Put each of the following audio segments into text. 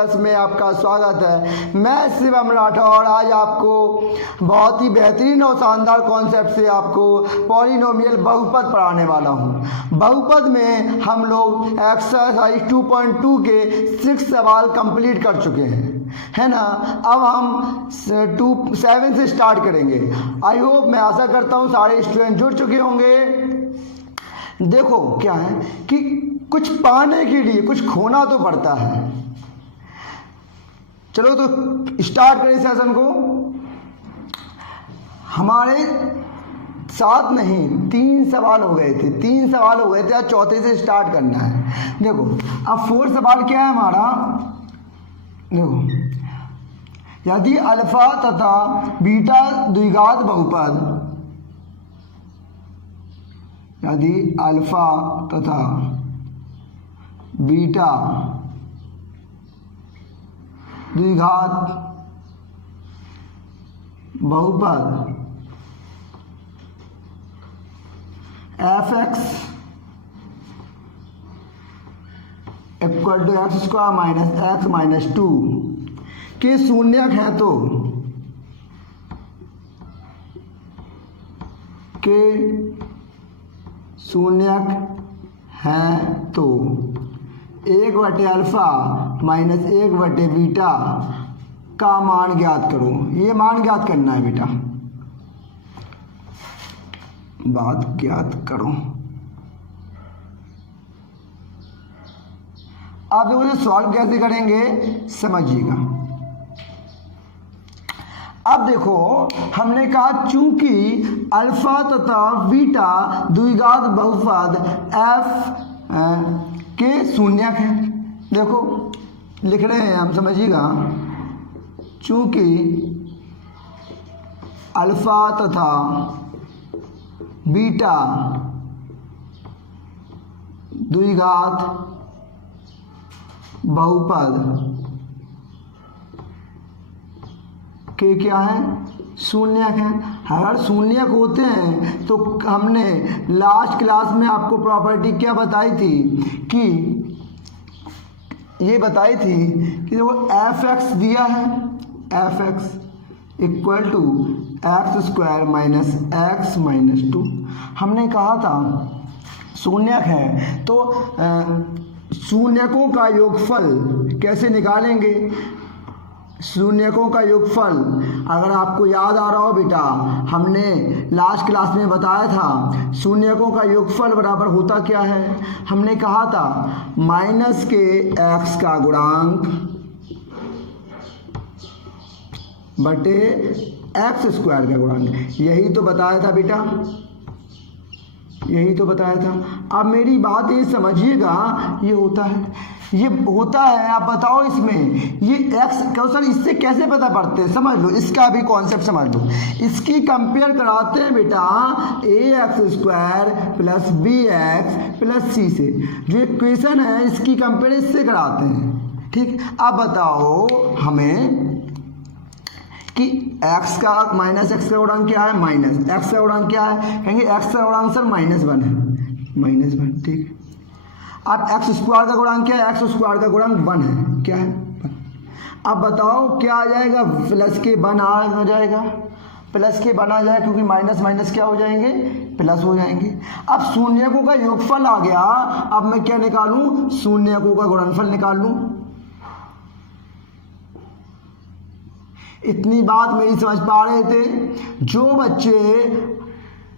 Plus में आपका स्वागत है। मैं शिवम राठौर आज आपको बहुत ही बेहतरीन और शानदार कॉन्सेप्ट से आपको पॉलिनोमियल बहुपद पढ़ाने वाला हूं। बहुपद में हम लोग एक्सरसाइज 2.2 के 6 सवाल कंप्लीट कर चुके हैं, है ना। अब हम 7 से स्टार्ट करेंगे। आई होप, मैं आशा करता हूँ सारे स्टूडेंट जुड़ चुके होंगे। देखो क्या है कि कुछ पाने के लिए कुछ खोना तो पड़ता है। चलो तो स्टार्ट करें सेशन को। हमारे 7 नहीं 3 सवाल हो गए थे, 3 सवाल हो गए थे। आज चौथे से स्टार्ट करना है। देखो अब 4 सवाल क्या है हमारा। देखो, यदि अल्फा तथा बीटा द्विघात बहुपद, यदि अल्फा तथा बीटा द्विघात बहुपद f x equal to x square minus x minus 2 के शून्यक हैं तो के शून्यक हैं तो 1/अल्फा माइनस 1/बीटा का मान ज्ञात करो। ये मान ज्ञात करना है बेटा, बात ज्ञात करो। अब देखो सॉल्व कैसे करेंगे समझिएगा। अब देखो हमने कहा चूंकि अल्फा तथा बीटा द्विघात बहुपद एफ के शून्यक हैं। देखो लिख रहे हैं हम, समझिएगा। चूंकि अल्फा तथा बीटा द्विघात बहुपद के क्या है शून्यक हैं। अगर शून्यक होते हैं तो हमने लास्ट क्लास में आपको प्रॉपर्टी क्या बताई थी कि ये बताई थी कि वो एफ एक्स दिया है, f x equal to x square minus x minus 2। हमने कहा था शून्यक है तो शून्यकों का योगफल कैसे निकालेंगे। शून्यकों का योगफल अगर आपको याद आ रहा हो बेटा, हमने लास्ट क्लास में बताया था शून्यकों का योगफल बराबर होता क्या है। हमने कहा था माइनस के एक्स का गुणांक बटे एक्स स्क्वायर का गुणांक। यही तो बताया था बेटा, यही तो बताया था। अब मेरी बात ये समझिएगा, ये होता है, ये होता है। आप बताओ इसमें ये एक्स सर इससे कैसे पता पड़ते हैं, समझ लो। इसका भी कॉन्सेप्ट समझ लो। इसकी कंपेयर कराते हैं बेटा a x square plus b x plus c से। जो इक्वेशन है इसकी कंपेयर इससे कराते हैं, ठीक। अब बताओ हमें कि x का माइनस एक्स का गुणांक क्या है, माइनस एक्स का गुणांक क्या है। कहेंगे x का गुणांक सर -1 है, -1, ठीक। अब एक्स स्क्वायर का गुणांक क्या है, एक्स स्क्वायर का गुणांक 1 है, क्या है। अब बताओ क्या आ जाएगा, प्लस के 1 आ जाएगा, प्लस के 1 आ जाएगा, क्योंकि माइनस माइनस क्या हो जाएंगे, प्लस हो जाएंगे। अब शून्यकों का योगफल आ गया। अब मैं क्या निकालूं, शून्यकों का गुणनफल निकाल लूं। इतनी बात मेरी समझ पा रहे थे। जो बच्चे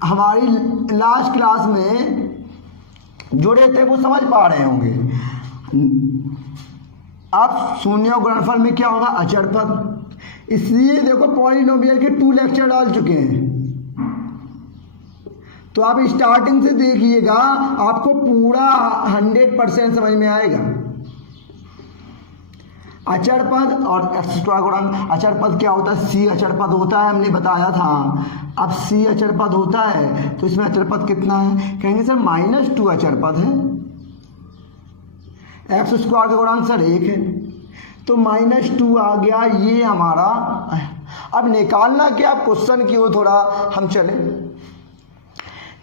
हमारी लास्ट क्लास में जुड़े थे वो समझ पा रहे होंगे। अब शून्य गुणनफल में क्या होगा, अचर पद। इसलिए देखो पॉलिनोमियल के 2 लेक्चर डाल चुके हैं, तो आप स्टार्टिंग से देखिएगा, आपको पूरा 100% समझ में आएगा। अचर पद और एक्स स्क्वायर गुणांक। अचर पद क्या होता है, सी अचर पद होता है, हमने बताया था। अब सी अचर पद होता है तो इसमें अचर पद कितना है, कहेंगे सर -2 अचर पद है। एक्स स्क्वायर का गुणांक सर 1 है, तो -2 आ गया, ये हमारा। अब निकालना क्या, क्वेश्चन की ओर थोड़ा हम चले।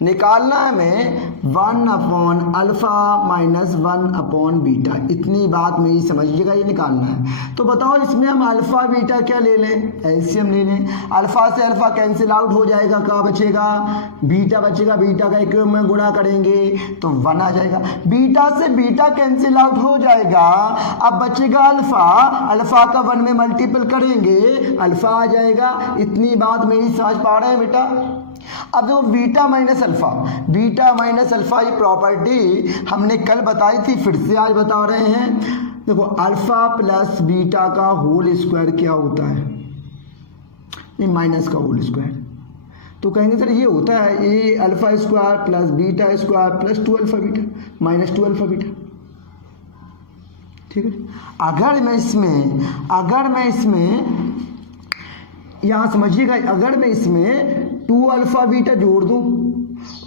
निकालना है हमें 1 upon alpha minus 1 upon beta. इतनी बात मेरी समझिएगा, ये निकालना है। तो बताओ इसमें हम अल्फा बीटा क्या ले लें, एलसीएम ले लें। अल्फा से अल्फा कैंसिल आउट हो जाएगा, क्या बचेगा, बीटा बचेगा। बीटा का एक में गुणा करेंगे तो 1 आ जाएगा। बीटा से बीटा कैंसिल आउट हो जाएगा, अब बचेगा अल्फा। अल्फा का 1 में मल्टीपल करेंगे, अल्फा आ जाएगा। इतनी बात मेरी समझ पा रहे हैं बेटा। अब देखो beta minus alpha, beta minus alpha ये प्रॉपर्टी हमने कल बताई थी, फिर से आज बता रहे हैं। देखो अल्फा प्लस बीटा का होल स्क्वायर क्या होता है, ये माइनस का होल स्क्वायर। तो कहेंगे सर ये होता है a alpha square plus beta square plus 2 alpha beta minus 2 alpha beta. ठीक है, अगर मैं इसमें यहाँ समझिएगा, अगर मैं इसमें 2 अल्फा बीटा जोड़ दूँ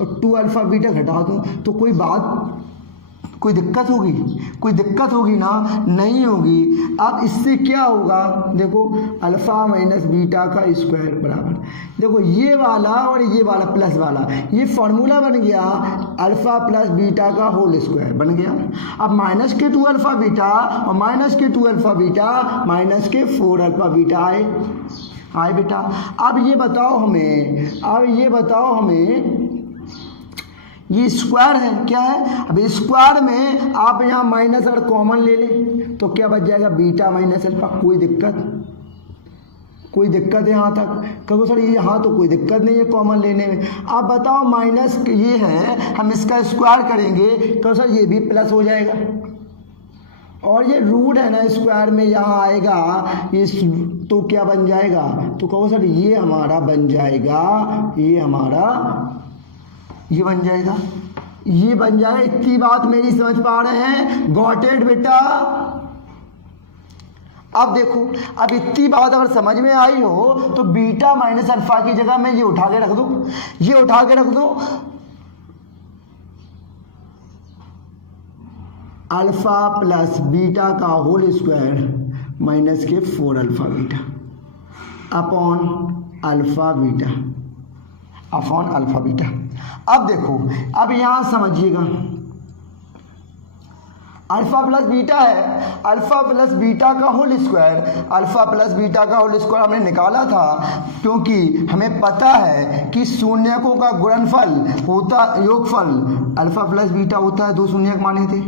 और 2 अल्फा बीटा घटा दूँ तो कोई दिक्कत होगी ना, नहीं होगी। अब इससे क्या होगा, देखो अल्फा माइनस बीटा का स्क्वायर बराबर, देखो ये वाला और ये वाला प्लस वाला, ये फॉर्मूला बन गया अल्फा प्लस बीटा का होल स्क्वायर बन गया। अब माइनस के 2 अल्फा बीटा और माइनस के 2 अल्फा बीटा माइनस के 4 अल्फा बीटा आए बेटा। अब ये बताओ हमें ये स्क्वायर है, क्या है। अब स्क्वायर में आप यहाँ माइनस अगर कॉमन ले लें तो क्या बच जाएगा, बीटा माइनस अल्फा। कोई दिक्कत है यहाँ तक, कहो सर ये यहाँ तो कोई दिक्कत नहीं है कॉमन लेने में। आप बताओ माइनस ये है, हम इसका स्क्वायर करेंगे तो सर ये भी प्लस हो जाएगा, और ये रूट है ना स्क्वायर में यहाँ आएगा, ये तो क्या बन जाएगा, तो कहो सर ये हमारा बन जाएगा, ये बन जाएगा। इतनी बात मेरी समझ पा रहे हैं, गॉट इट बेटा। अब देखो, अब इतनी बात अगर समझ में आई हो तो बीटा माइनस अल्फा की जगह मैं ये उठा के रख दूं, अल्फा प्लस बीटा का होल स्क्वायर माइनस के 4 alpha beta upon alpha beta. अब देखो, अब यहां समझिएगा, अल्फा प्लस बीटा है, अल्फा प्लस बीटा का होल स्क्वायर, हमने निकाला था क्योंकि हमें पता है कि शून्यकों का गुणनफल होता, योगफल अल्फा प्लस बीटा होता है, 2 शून्यक माने थे,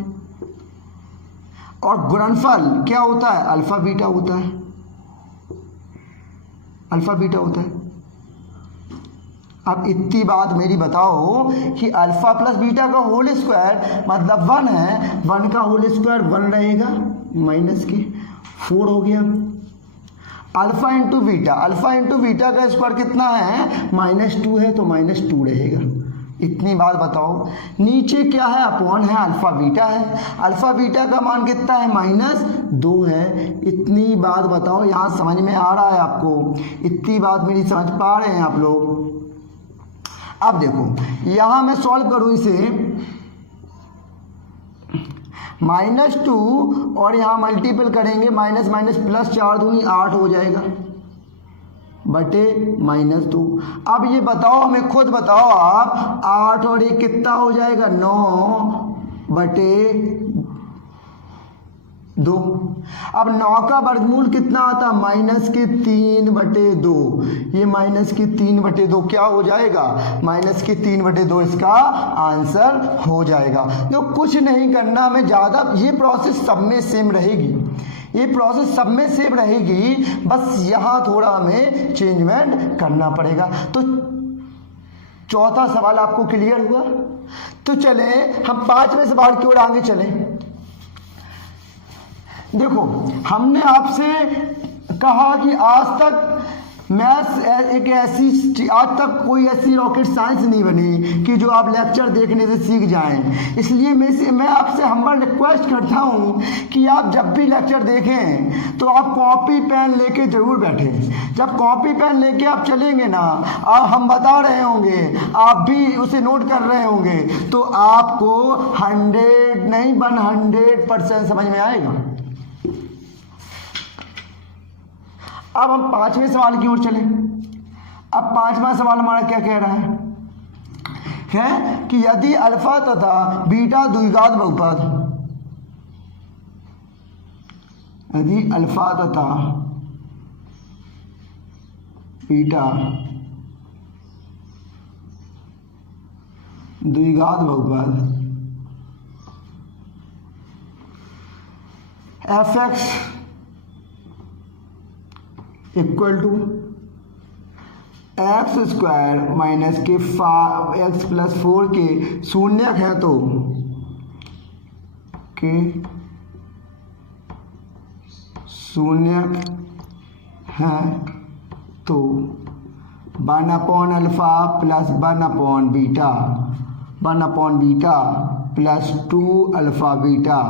और गुणनफल क्या होता है, अल्फा बीटा होता है। अब इतनी बात मेरी बताओ कि अल्फा प्लस बीटा का होल स्क्वायर मतलब 1 है, 1 का होल स्क्वायर 1 रहेगा, माइनस के 4 हो गया। अल्फा इंटू बीटा का स्क्वायर कितना है, -2 है, तो -2 रहेगा। इतनी बात बताओ। नीचे क्या है, अपॉन है, अल्फा बीटा है, अल्फा बीटा का मान कितना है, -2 है। इतनी बात बताओ, यहाँ समझ में आ रहा है आपको, इतनी बात मेरी समझ पा रहे हैं आप लोग। अब देखो यहाँ मैं सॉल्व करूँ इसे, -2 और यहाँ मल्टीपल करेंगे, माइनस माइनस प्लस 4 दूनी 8 हो जाएगा बटे -2। अब ये बताओ, हमें खुद बताओ आप, 8 और 1 कितना हो जाएगा, 9 बटे 2। अब 9 का वर्गमूल कितना आता, -3 बटे 2। ये -3 बटे 2 क्या हो जाएगा, -3 बटे 2 इसका आंसर हो जाएगा। तो कुछ नहीं करना हमें ज़्यादा, ये प्रोसेस सब में सेम रहेगी, बस यहाँ थोड़ा हमें चेंजमेंट करना पड़ेगा। तो चौथा सवाल आपको क्लियर हुआ। तो चले हम 5वें सवाल की ओर आगे चलें। देखो हमने आपसे कहा कि आज तक आज तक कोई ऐसी रॉकेट साइंस नहीं बनी कि जो आप लेक्चर देखने से सीख जाएं। इसलिए मैं आपसे हम्बल रिक्वेस्ट करता हूं कि आप जब भी लेक्चर देखें तो आप कॉपी पेन लेके जरूर बैठें। जब कॉपी पेन लेके आप चलेंगे ना, और हम बता रहे होंगे, आप भी उसे नोट कर रहे होंगे, तो आपको 100 नहीं 100% समझ में आएगा। अब हम 5वें सवाल की ओर चलें। अब 5वां सवाल हमारा क्या कह रहा है, है कि यदि अल्फा तथा बीटा द्विघात बहुपद, यदि अल्फा तथा बीटा द्विघात बहुपद f x equal to x square minus k x plus 4 के शून्यक है तो के शून्यक है तो 1/अल्फा प्लस 1/बीटा, 1/बीटा प्लस 2 बीटा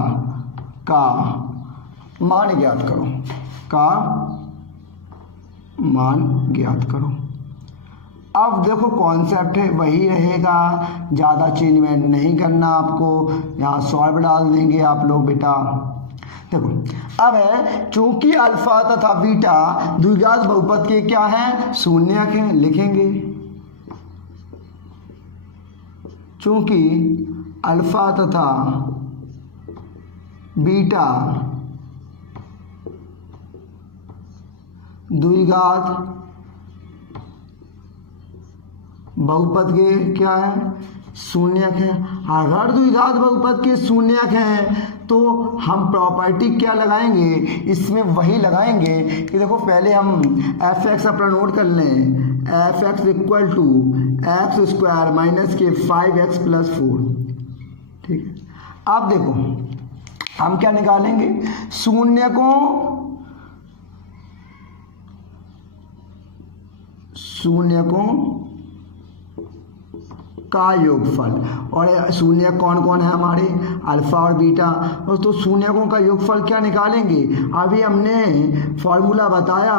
का मान ज्ञात करो, का मान ज्ञात करो। अब देखो कॉन्सेप्ट है वही रहेगा, ज़्यादा चेंज में नहीं करना आपको, यहाँ सॉल्व डाल देंगे आप लोग बेटा। देखो अब है चूंकि अल्फा तथा बीटा द्विघात बहुपद के क्या है, शून्यक हैं, लिखेंगे चूंकि अल्फा तथा बीटा द्विघात बहुपद के क्या है, शून्यक है। अगर द्विघात बहुपद के शून्यक हैं तो हम प्रॉपर्टी क्या लगाएंगे, इसमें वही लगाएंगे कि देखो पहले हम एफ एक्स अपना नोट कर लें, f x equal to x square minus k 5x plus 4, ठीक है। अब देखो हम क्या निकालेंगे, शून्यकों का योगफल, और शून्य कौन कौन है हमारे, अल्फा और बीटा, और तो शून्यकों का योगफल क्या निकालेंगे। अभी हमने फॉर्मूला बताया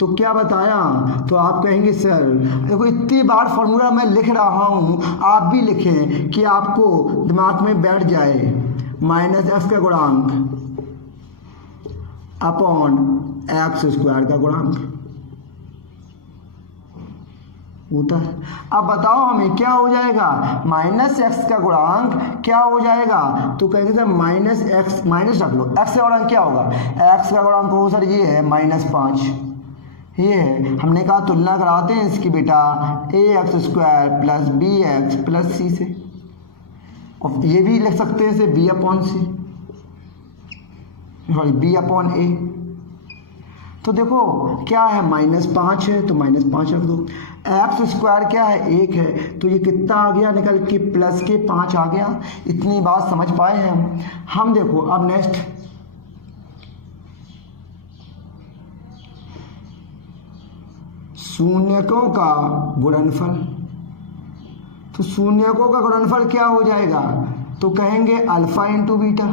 तो क्या बताया, तो आप कहेंगे सर देखो इतनी बार फॉर्मूला मैं लिख रहा हूँ, आप भी लिखें कि आपको दिमाग में बैठ जाए। माइनस एक्स का गुणांक अपॉन एक्स स्क्वायर का गुणांक होता है। अब बताओ हमें क्या हो जाएगा, माइनस एक्स का गुणांक क्या हो जाएगा, तो कहेंगे सर माइनस एक्स, माइनस रख लो, एक्स का गुणांक क्या होगा, एक्स का गुणांक हो सर ये है -5, ये है। हमने कहा तुलना कराते हैं इसकी बेटा ax square plus b x plus c से, और ये भी लिख सकते हैं इसे b upon c, sorry b upon a. तो देखो क्या है, -5 है तो -5 रख दो, एक्स स्क्वायर क्या है 1 है, तो ये कितना आ गया निकल के प्लस के 5 आ गया। इतनी बात समझ पाए हैं हम। देखो अब नेक्स्ट शून्यकों का गुणनफल, तो शून्यकों का गुणनफल क्या हो जाएगा, तो कहेंगे अल्फा इंटू बीटा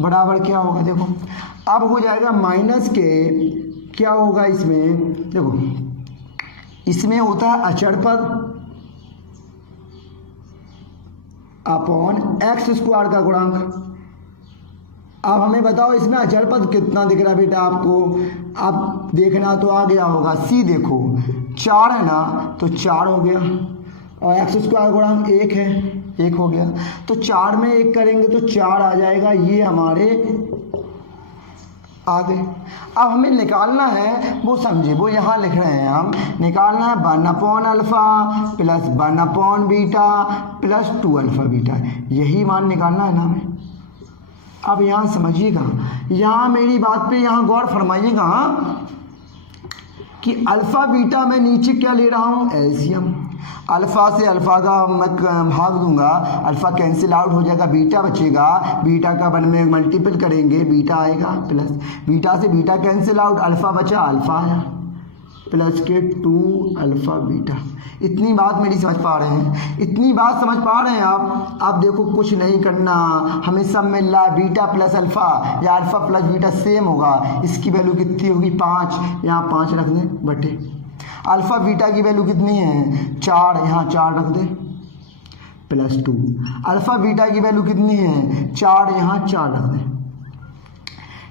बराबर क्या होगा, देखो अब हो जाएगा माइनस के क्या होगा इसमें, देखो इसमें होता है अचर पद अपॉन एक्स स्क्वायर का गुणांक। अब हमें बताओ इसमें अचर पद कितना दिख रहा है बेटा आपको, अब देखना तो आ गया होगा, सी देखो 4 है ना, तो 4 हो गया, और एक्स स्क्वायर गुणांक 1 है, 1 हो गया, तो 4 में 1 करेंगे तो 4 आ जाएगा, ये हमारे आ गए। अब हमें निकालना है, वो समझे, वो यहाँ लिख रहे हैं हम, निकालना है 1/अल्फा प्लस 1/बीटा प्लस 2 बीटा, यही मान निकालना है ना हमें। अब यहाँ समझिएगा, यहाँ मेरी बात पे यहाँ गौर फरमाइएगा कि अल्फा बीटा में नीचे क्या ले रहा हूँ, एलसीएम। अल्फा से अल्फा का मैं भाग दूंगा, अल्फा कैंसिल आउट हो जाएगा, बीटा बचेगा, बीटा का 1 में मल्टीपल करेंगे बीटा आएगा, प्लस बीटा से बीटा कैंसिल आउट, अल्फा बचा, अल्फा आया, प्लस के 2 बीटा। इतनी बात मेरी समझ पा रहे हैं, इतनी बात समझ पा रहे हैं आप। अब देखो कुछ नहीं करना, हमें सब मिल रहा है, बीटा प्लस अल्फा या अल्फा प्लस बीटा सेम होगा, इसकी वैल्यू कितनी होगी 5, यहाँ 5 रख दें बटे, अल्फा बीटा की वैल्यू कितनी है 4, यहाँ 4 रख दें प्लस 2, अल्फा बीटा की वैल्यू कितनी है 4, यहाँ 4 रख दें,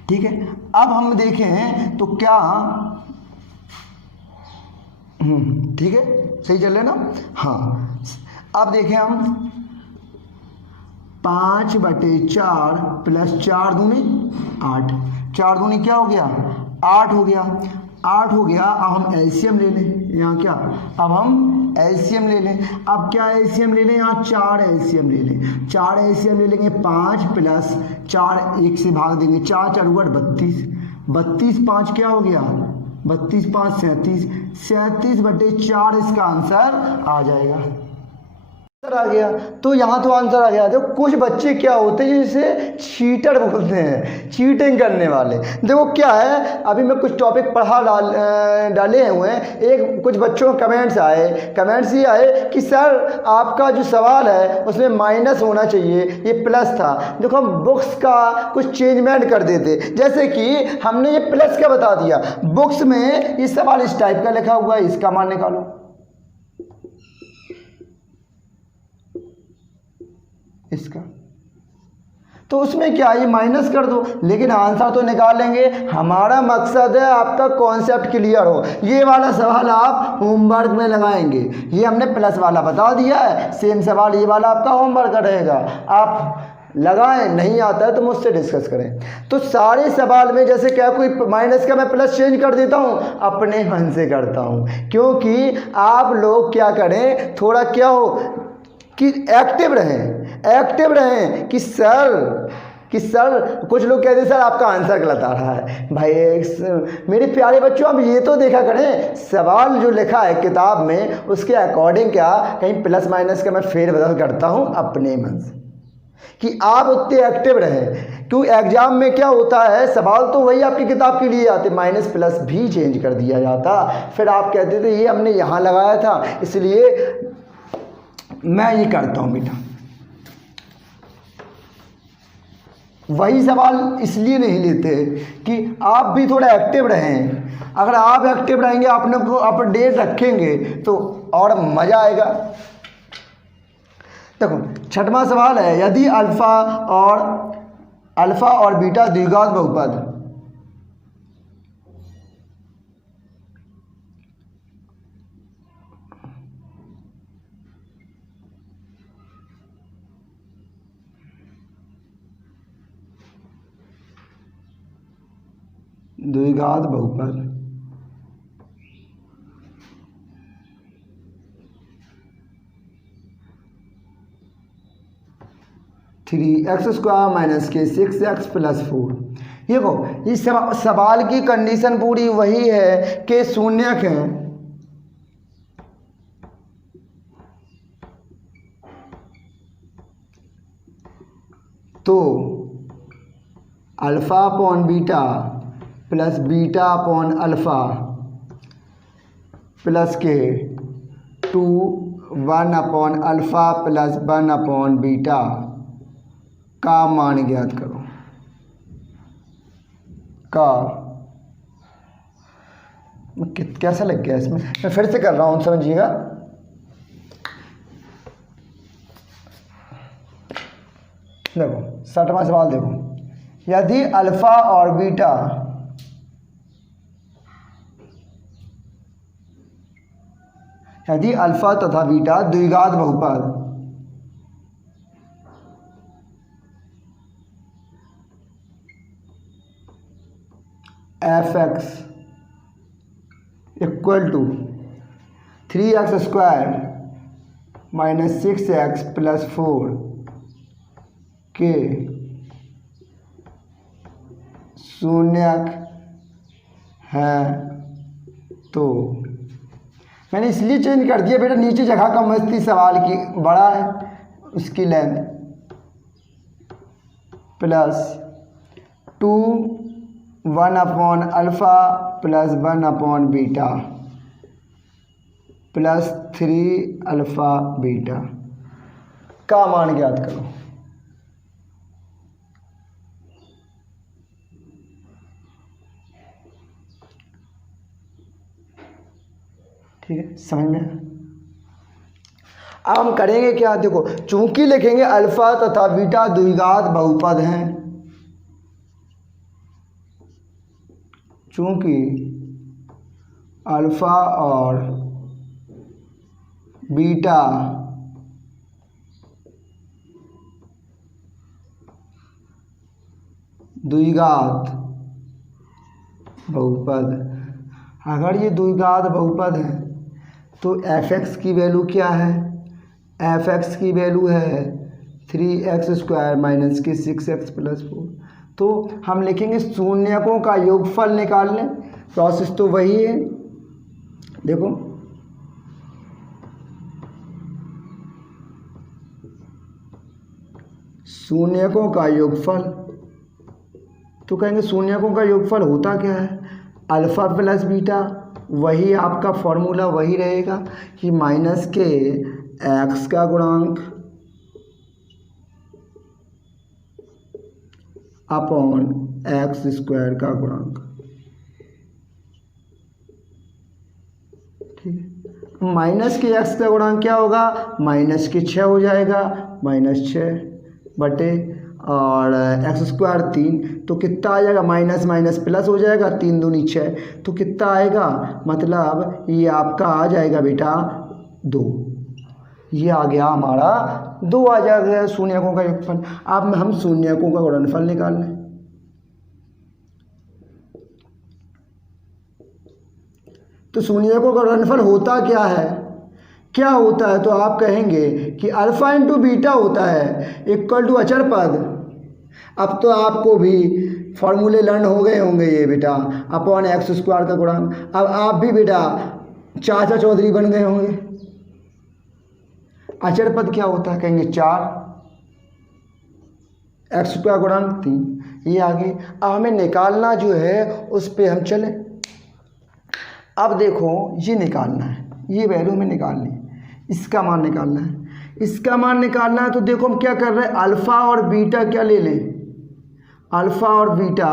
ठीक है। अब हम देखें तो क्या ठीक है, सही चल रहे ना, हाँ अब देखें हम 5/4 प्लस 4 दूनी 8, 4 दूनी क्या हो गया 8 हो गया, 8 हो गया। अब हम एलसीएम ले लें, यहाँ क्या, अब हम एलसीएम ले लें। अब क्या एलसीएम ले लें, यहाँ 4 एलसीएम ले लें, 4 एलसीएम ले लेंगे। 5 प्लस 4 1 से भाग देंगे, 4 4 32, 32 5 क्या हो गया 32 5 37, 37/4 इसका आंसर आ जाएगा। आंसर आ गया, तो यहाँ तो आंसर आ गया। देखो कुछ बच्चे क्या होते हैं जिसे चीटर बोलते हैं, चीटिंग करने वाले। देखो क्या है, अभी मैं कुछ टॉपिक डाले हुए हैं, एक कुछ बच्चों के कमेंट्स ये आए कि सर आपका जो सवाल है उसमें माइनस होना चाहिए, ये प्लस था। देखो हम बुक्स का कुछ चेंजमेंट कर देते, जैसे कि हमने ये प्लस का बता दिया, बुक्स में ये सवाल इस टाइप का लिखा हुआ है, इसका मान निकालो, इसका, तो उसमें क्या ये माइनस कर दो, लेकिन आंसर तो निकाल लेंगे। हमारा मकसद है आपका कॉन्सेप्ट क्लियर हो। ये वाला सवाल आप होमवर्क में लगाएंगे, ये हमने प्लस वाला बता दिया है, सेम सवाल ये वाला आपका होमवर्क रहेगा, आप लगाएं, नहीं आता है तो मुझसे डिस्कस करें। तो सारे सवाल में जैसे क्या कोई माइनस का मैं प्लस चेंज कर देता हूँ, अपने मन से करता हूँ, क्योंकि आप लोग क्या करें, थोड़ा क्या हो कि एक्टिव रहें कि सर कुछ लोग कहते हैं सर आपका आंसर गलत आ रहा है। भाई मेरे प्यारे बच्चों, अब ये तो देखा करें सवाल जो लिखा है किताब में उसके अकॉर्डिंग क्या कहीं प्लस माइनस का मैं फेरबदल करता हूँ अपने मन से, कि आप उतने एक्टिव रहें। क्यों एग्जाम में क्या होता है, सवाल तो वही आपकी किताब के लिए आते, माइनस प्लस भी चेंज कर दिया जाता, फिर आप कहते थे ये हमने यहाँ लगाया था, इसलिए मैं ये करता हूँ बेटा। वही सवाल इसलिए नहीं लेते कि आप भी थोड़ा एक्टिव रहें। अगर आप एक्टिव रहेंगे, अपने को अपडेट रखेंगे तो और मज़ा आएगा। देखो 6वां सवाल है, यदि अल्फ़ा और बीटा द्विघात बहुपद द्विघात बहुपद 3x² - k 6x + 4। देखो इस सवाल की कंडीशन पूरी वही है कि शून्यक है, तो α/बीटा प्लस बीटा/अल्फ़ा प्लस के 2 1/अल्फ़ा प्लस 1/बीटा का मान ज्ञात करो। का कैसा लग गया इसमें, मैं फिर से कर रहा हूँ, समझिएगा। देखो 7वां सवाल देखो, यदि अल्फ़ा और बीटा तथा बीटा द्विघात बहुपद f(x) = 3x² - 6x + 4 के शून्यक है, तो मैंने इसलिए चेंज कर दिया बेटा, नीचे जगह कम बचती, सवाल की बड़ा है उसकी लेंथ, प्लस 2 1/अल्फ़ा प्लस 1/बीटा प्लस 3α/बीटा का मान ज्ञात करो। ठीक है, समझ में। अब हम करेंगे क्या, देखो चूंकि लिखेंगे अल्फ़ा तथा बीटा द्विघात बहुपद हैं, चूंकि अल्फ़ा और बीटा द्विघात बहुपद। अगर ये द्विघात बहुपद है तो f(x) की वैल्यू क्या है? f(x) की वैल्यू है 3x² माइनस के 6x प्लस 4। तो हम लिखेंगे शून्यकों का योगफल निकाल लें। प्रोसेस तो वही है, देखो शून्यकों का योगफल। तो कहेंगे शून्यकों का योगफल होता क्या है? अल्फ़ा प्लस बीटा, वही आपका फॉर्मूला वही रहेगा कि माइनस के x का गुणांक अपॉन x² का गुणांक। ठीक है, माइनस के x का गुणांक क्या होगा? माइनस के 6 हो जाएगा, -6 बटे और x² 3, तो कितना आ जाएगा? माइनस माइनस प्लस हो जाएगा, 3 दूनी 6, तो कितना आएगा? मतलब ये आपका आ जाएगा बेटा 2। ये आ गया हमारा 2 आ जाएगा शून्यकों का योगफल। अब हम शून्यकों का गुणनफल निकाल लें। तो शून्यकों का गुणनफल होता क्या है? क्या होता है? तो आप कहेंगे कि अल्फ़ा इंटू बीटा होता है इक्वल टू अचर पद। अब तो आपको भी फॉर्मूले लर्न हो गए होंगे ये बेटा, अपॉन x² का गुणांक। अब आप भी बेटा चाचा चौधरी बन गए होंगे। अचर पद क्या होता है? कहेंगे 4, x² गुणांक 3, ये आगे। अब हमें निकालना जो है उस पर हम चलें। अब देखो ये निकालना है, ये वैल्यू हमें निकालनी है, इसका मान निकालना है, इसका मान निकालना है। तो देखो हम क्या कर रहे हैं, अल्फ़ा और बीटा क्या ले लें? अल्फ़ा और बीटा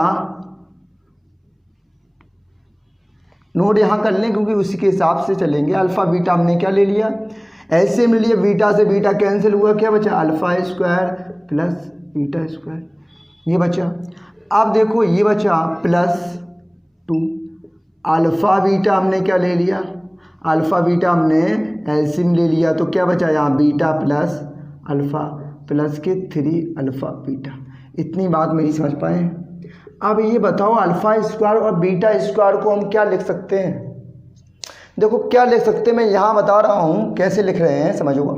नोट यहाँ कर लें क्योंकि उसी के हिसाब से चलेंगे। अल्फ़ा बीटा हमने क्या ले लिया? ऐसे में लिए बीटा से बीटा कैंसिल हुआ, क्या बचा? अल्फ़ा² प्लस बीटा², ये बचा। अब देखो ये बचा +2। अल्फ़ा बीटा हमने क्या ले लिया? अल्फ़ा बीटा हमने एलसीएम ले लिया, तो क्या बचा यहाँ? बीटा प्लस अल्फ़ा प्लस के 3 अल्फ़ा बीटा। इतनी बात मेरी समझ पाए? अब ये बताओ अल्फ़ा² और बीटा² को हम क्या लिख सकते हैं? देखो क्या लिख सकते हैं, मैं यहाँ बता रहा हूँ कैसे लिख रहे हैं, समझिएगा।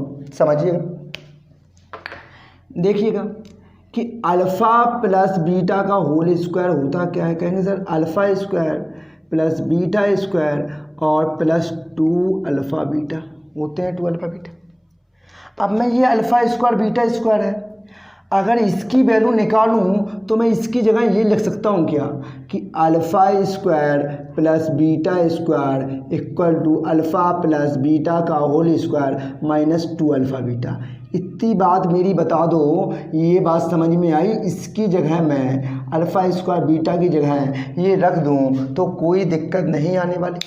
देखिएगा कि अल्फ़ा प्लस बीटा का होल स्क्वायर होता क्या है? कहेंगे सर अल्फ़ा² प्लस बीटा² और +2 अल्फ़ा बीटा होते हैं 2 अल्फ़ा बीटा। अब मैं ये अल्फ़ा² बीटा² है, अगर इसकी वैल्यू निकालूं तो मैं इसकी जगह ये लिख सकता हूँ क्या कि alpha plus beta equal to alpha plus beta का होल स्क्वायर -2 अल्फ़ा बीटा। इतनी बात मेरी बता दो, ये बात समझ में आई? इसकी जगह मैं अल्फ़ा² बीटा की जगह ये रख दूँ तो कोई दिक्कत नहीं आने वाली,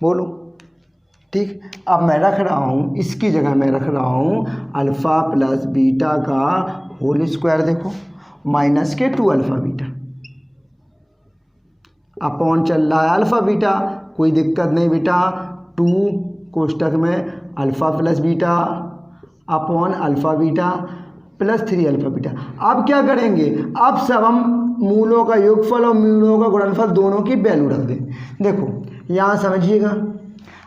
बोलो ठीक। अब मैं रख रहा हूँ, इसकी जगह मैं रख रहा हूँ अल्फ़ा प्लस बीटा का होल स्क्वायर, देखो माइनस के 2 अल्फ़ा बीटा अपॉन चल रहा है अल्फ़ा बीटा, कोई दिक्कत नहीं बेटा। 2 कोष्टक में alpha plus beta upon alpha beta plus 3 alpha beta. अब क्या करेंगे? अब सब हम मूलों का योगफल और मूलों का गुणनफल दोनों की वैल्यू रख दें। देखो यहाँ समझिएगा,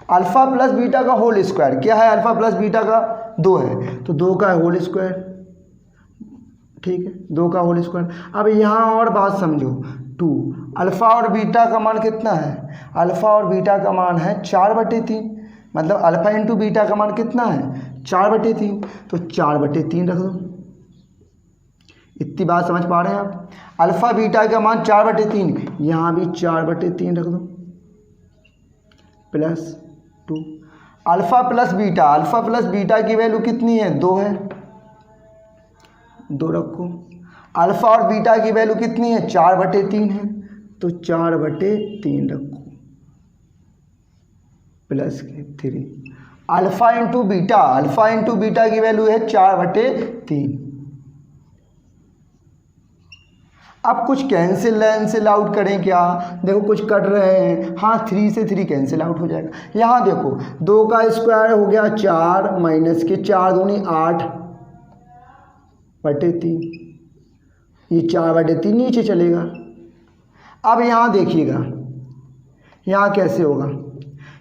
अल्फ़ा प्लस बीटा का होल स्क्वायर क्या है? अल्फ़ा प्लस बीटा का 2 है, तो 2 का होल स्क्वायर, ठीक है, 2 का होल स्क्वायर। अब यहाँ और बात समझो, 2 अल्फ़ा और बीटा का मान कितना है? अल्फ़ा और बीटा का मान है 4/3, मतलब अल्फ़ा इंटू बीटा का मान कितना है? 4/3, तो 4/3 रख दो। इतनी बात समझ पा रहे हैं आप? अल्फ़ा बीटा का मान 4/3, यहाँ भी 4/3 रख दो +2। अल्फ़ा प्लस बीटा की वैल्यू कितनी है? 2 है, 2 रखो। अल्फ़ा और बीटा की वैल्यू कितनी है? 4/3 है, तो 4/3 रखो प्लस के 3। अल्फ़ा इंटू बीटा की वैल्यू है 4/3। अब कुछ कैंसिल आउट करें क्या? देखो कुछ कट रहे हैं, हाँ 3 से 3 कैंसिल आउट हो जाएगा। यहाँ देखो 2 का स्क्वायर हो गया 4 माइनस के 4 दूनी 8/3 ये 4/3 नीचे चलेगा। अब यहाँ देखिएगा, यहाँ कैसे होगा,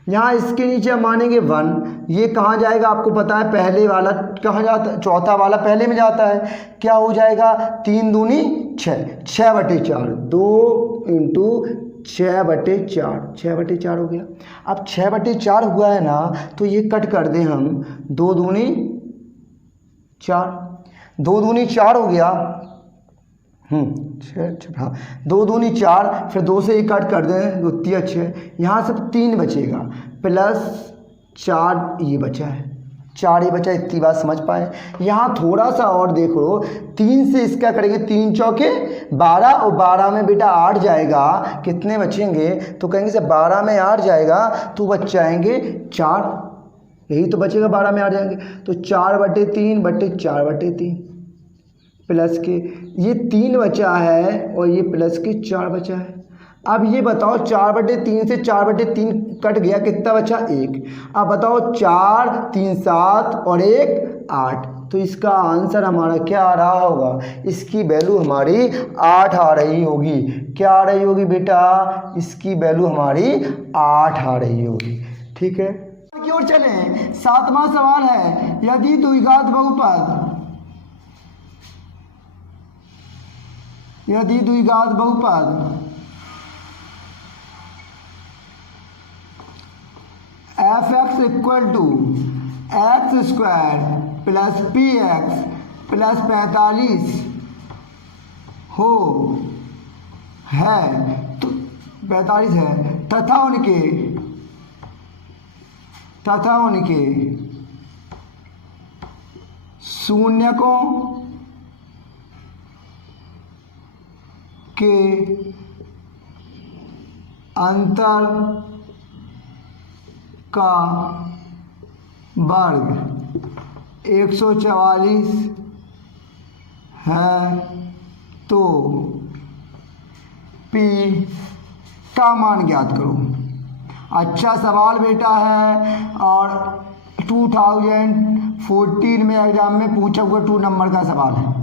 यहाँ इसके नीचे हम मानेंगे 1, ये कहाँ जाएगा आपको पता है, पहले वाला कहाँ जाता है, चौथा वाला पहले में जाता है, क्या हो जाएगा 3 दूनी 6, 6/4, 2 × 6/4, 6/4 हो गया। अब 6/4 हुआ है ना, तो ये कट कर दें हम, 2 दूनी 4, 2 दूनी 4 हो गया, 6 हाँ 2 दूनी 4, फिर 2 से ही कट कर दें, 2 × 6, यहाँ से 3 बचेगा प्लस 4 ये बचा है, 4 ये बचा, इतनी बात समझ पाए। यहाँ थोड़ा सा और देख लो, 3 से इसका करेंगे, 3 चौके 12 और 12 में बेटा 8 जाएगा, कितने बचेंगे, तो कहेंगे से 12 में 8 जाएगा तो बच जाएंगे 4, यही तो बचेगा, 12 में 8 जाएंगे तो 4/3/4/3 प्लस के ये 3 बचा है और ये प्लस के 4 बचा है। अब ये बताओ 4/3 से 4/3 कट गया, कितना बचा 1। अब बताओ 4 3 7 और 1 8, तो इसका आंसर हमारा क्या आ रहा होगा, इसकी वैल्यू हमारी 8 आ रही होगी। क्या आ रही होगी बेटा, इसकी वैल्यू हमारी 8 आ रही होगी। ठीक है, की ओर चलें। 7वां सवाल है, यदि द्विघात बहुपद f(x) = x² + px + 45 हो है, तो 45 है, तथा उनके शून्यकों के अंतर का वर्ग 144 है, तो P का मान ज्ञात करो। अच्छा सवाल बेटा है, और 2014 में एग्जाम में पूछा हुआ 2 नंबर का सवाल है।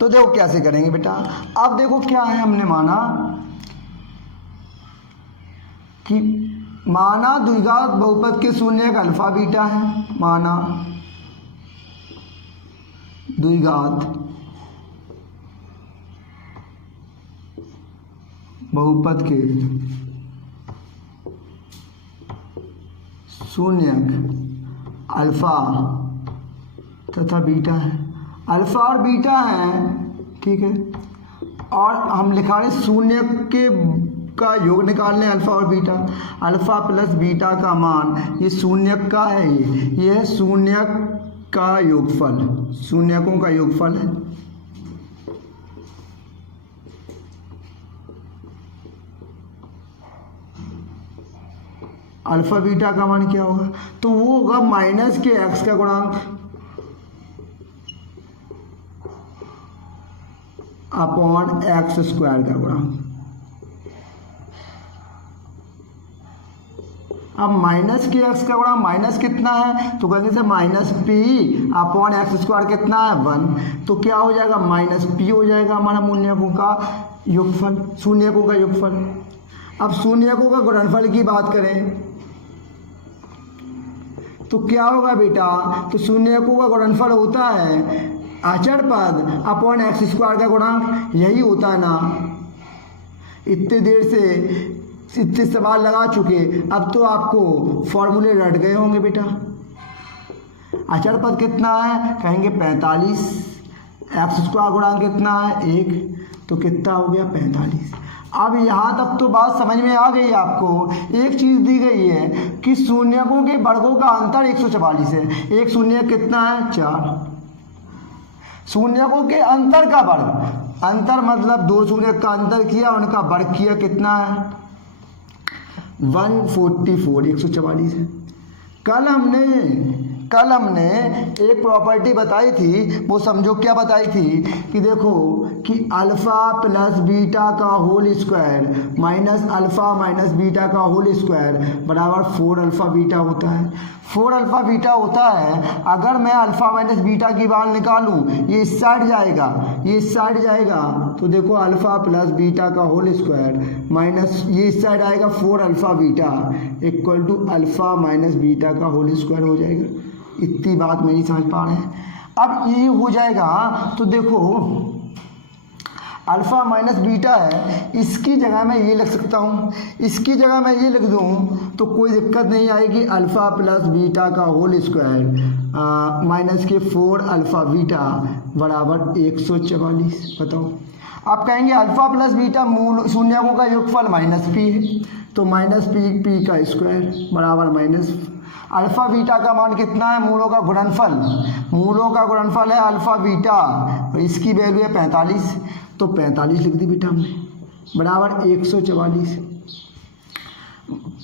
तो देखो कैसे करेंगे बेटा। अब देखो क्या है, हमने माना द्विघात बहुपद के शून्यक अल्फा बीटा है, माना द्विघात बहुपद के शून्यक अल्फा तथा बीटा है, अल्फा और बीटा है, ठीक है। और हम लिखा रहे शून्य के का योग निकालने, अल्फा और बीटा, अल्फा प्लस बीटा का मान, ये शून्यक का है, ये है शून्यक का योगफल, शून्यकों का योगफल है। अल्फा बीटा का मान क्या होगा, तो वो होगा माइनस के x का गुणांक अपॉन x² का गुणांक। अब माइनस के x का गुणांक माइनस कितना है, तो कहेंगे से माइनस p अपॉन x² कितना है 1, तो क्या हो जाएगा माइनस p हो जाएगा हमारा मूल्यकों का योगफल, शून्यकों का योगफल। अब शून्यकों का गुणनफल की बात करें तो क्या होगा बेटा, तो शून्यकों का गुणनफल होता है अचर पद अपॉन x² का गुणांक, यही होता है ना। इतने देर से इतने सवाल लगा चुके, अब तो आपको फॉर्मूले रट गए होंगे बेटा। अचर पद कितना है, कहेंगे 45, x² गुणांक कितना है 1, तो कितना हो गया 45। अब यहाँ तक तो बात समझ में आ गई आपको। एक चीज़ दी गई है कि शून्यकों के वर्गों का अंतर 144 है, एक शून्य कितना है 4, शून्यकों के अंतर का वर्ग, अंतर मतलब 2 शून्य का अंतर किया, उनका वर्ग किया, कितना है 144, 144 है। कल हमने एक प्रॉपर्टी बताई थी, वो समझो क्या बताई थी कि देखो कि अल्फ़ा प्लस बीटा का whole square minus alpha minus beta का होल स्क्वायर बराबर 4 अल्फ़ा बीटा होता है। 4 अल्फ़ा बीटा होता है। अगर मैं अल्फ़ा माइनस बीटा की वैल्यू निकालूं, ये इस साइड जाएगा, ये इस साइड जाएगा, तो देखो अल्फ़ा प्लस बीटा का होल स्क्वायर माइनस ये इस साइड आएगा 4 alpha beta equal to alpha minus beta का होल स्क्वायर हो जाएगा। इतनी बात मेरी समझ पा रहे हैं। अब ये हो जाएगा तो देखो अल्फ़ा माइनस बीटा है, इसकी जगह मैं ये लिख सकता हूँ, इसकी जगह मैं ये लिख दूँ तो कोई दिक्कत नहीं आएगी। अल्फ़ा प्लस बीटा का होल स्क्वायर माइनस के 4 अल्फ़ा बीटा बराबर 144। बताओ, आप कहेंगे अल्फ़ा प्लस बीटा मूल शून्यकों का योगफल माइनस पी है, तो माइनस पी का स्क्वायर बराबर माइनस अल्फ़ा बीटा का मान कितना है, मूलों का गुणनफल, मूलों का गुणनफल है अल्फ़ा बीटा और इसकी वैल्यू है 45, तो 45 लिख दी बेटा हमने बराबर 144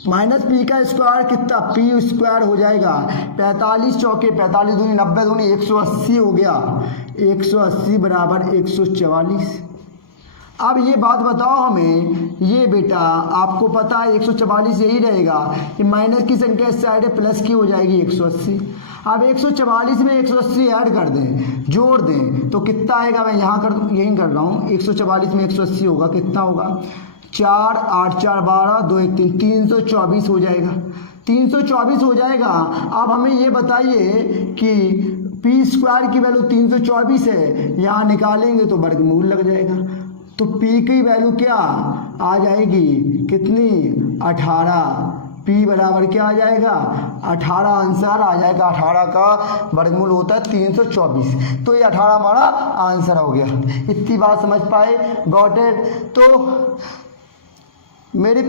माइनस पी का स्क्वायर कितना, पी स्क्वायर हो जाएगा 45 चौके 45 दूनी 90 दूनी 180 हो गया, 180 बराबर 144। अब ये बात बताओ हमें, ये बेटा आपको पता है 144 यही रहेगा कि माइनस की संख्या इस साइड है, प्लस की हो जाएगी 180। अब 144 में 180 ऐड कर दें, जोड़ दें तो कितना आएगा, मैं यहाँ कर दूँ, यही कर रहा हूँ। 144 में 180 होगा, कितना होगा 4 8 4 12 2 1 3 324 हो जाएगा, 324 हो जाएगा। अब हमें ये बताइए कि पी स्क्वायर की वैल्यू 324 है, यहाँ निकालेंगे तो वर्गमूल लग जाएगा, तो P की वैल्यू क्या आ जाएगी, कितनी 18, P बराबर क्या आ जाएगा 18 आंसर आ जाएगा। 18 का वर्गमूल होता है 324, तो ये 18 हमारा आंसर हो गया। इतनी बात समझ पाए, गॉट इट। तो मेरे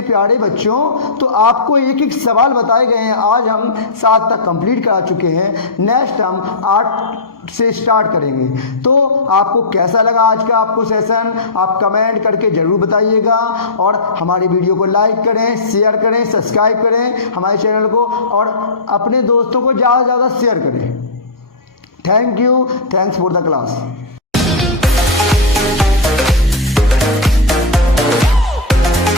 प्यारे बच्चों, तो आपको एक एक सवाल बताए गए हैं। आज हम 7 तक कंप्लीट करा चुके हैं, नेक्स्ट हम 8 से स्टार्ट करेंगे। तो आपको कैसा लगा आज का आपको सेशन, आप कमेंट करके ज़रूर बताइएगा और हमारी वीडियो को लाइक करें, शेयर करें, सब्सक्राइब करें हमारे चैनल को और अपने दोस्तों को ज़्यादा से ज़्यादा शेयर करें। Thank you, thanks for the class.